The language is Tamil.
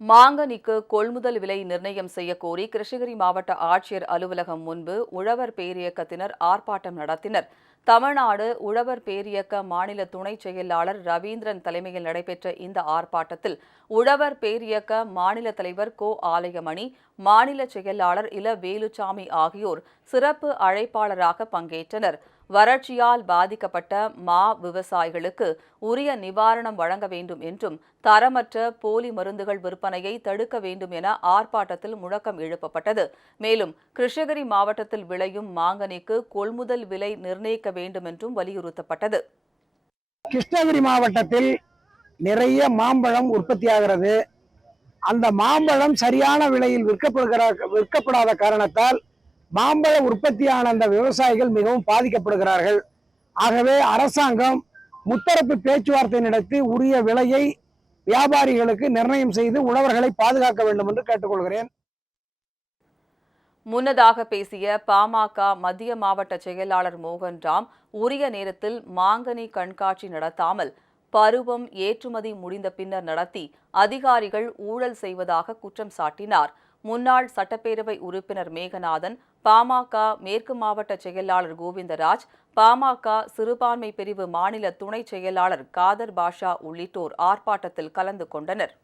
மாங்கனிக்கு கொள்முதல் விலை நிர்ணயம் செய்யக்கோரி கிருஷ்ணகிரி மாவட்ட ஆட்சியர் அலுவலகம் முன்பு உழவர் பேரியக்கத்தினர் ஆர்ப்பாட்டம் நடத்தினர். தமிழ்நாடு உழவர் பேரியக்க மாநில துணை செயலாளர் ரவீந்திரன் தலைமையில் நடைபெற்ற இந்த ஆர்ப்பாட்டத்தில் உழவர் பேரியக்க மாநில தலைவர் கோ. ஆலயமணி மாநில செயலாளர் இல வேலுச்சாமி ஆகியோர் சிறப்பு அழைப்பாளராக பங்கேற்றனர். வறட்சியால் பாதிக்கப்பட்ட மா விவசாயிகளுக்கு உரிய நிவாரணம் வழங்க வேண்டும் என்றும் தரமற்ற போலி மருந்துகள் விற்பனையை தடுக்க வேண்டும் என ஆர்ப்பாட்டத்தில் முழக்கம் எழுப்பப்பட்டது. மேலும் கிருஷ்ணகிரி மாவட்டத்தில் விளையும் மாங்கனிக்கு கொள்முதல் விலை நிர்ணயிக்க வேண்டும் என்றும் வலியுறுத்தப்பட்டது. கிருஷ்ணகிரி மாவட்டத்தில் நிறைய மாம்பழம் உற்பத்தியாகிறது. அந்த மாம்பழம் சரியான விலையில் விற்கப்படுகிற விற்கப்படாத காரணத்தால் மாம்பழ உற்பத்தியான அந்த விவசாயிகள் மிகவும் பாதிக்கப்படுகிறார்கள். ஆகவே அரசாங்கம் முத்தரப்பு பேச்சுவார்த்தை நடத்தி உரிய விலையை வியாபாரிகளுக்கு நிர்ணயம் செய்து உழவர்களை பாதுகாக்க வேண்டும் என்று கேட்டுக்கொள்கிறேன். முன்னதாக பேசிய பாமக மத்திய மாவட்ட செயலாளர் மோகன் ராம் உரிய நேரத்தில் மாங்கனி கண்காட்சி நடத்தாமல் பருவம் ஏற்றுமதி முடிந்த பின்னர் நடத்தி அதிகாரிகள் ஊழல் செய்வதாக குற்றம் சாட்டினார். முன்னாள் சட்டப்பேரவை உறுப்பினர் மேகநாதன் பாமக மேற்கு மாவட்ட செயலாளர் கோவிந்தராஜ் பாமக சிறுபான்மை பிரிவு மாநில துணை செயலாளர் காதர் பாஷா உள்ளிட்டோர் ஆர்ப்பாட்டத்தில் கலந்து கொண்டனர்.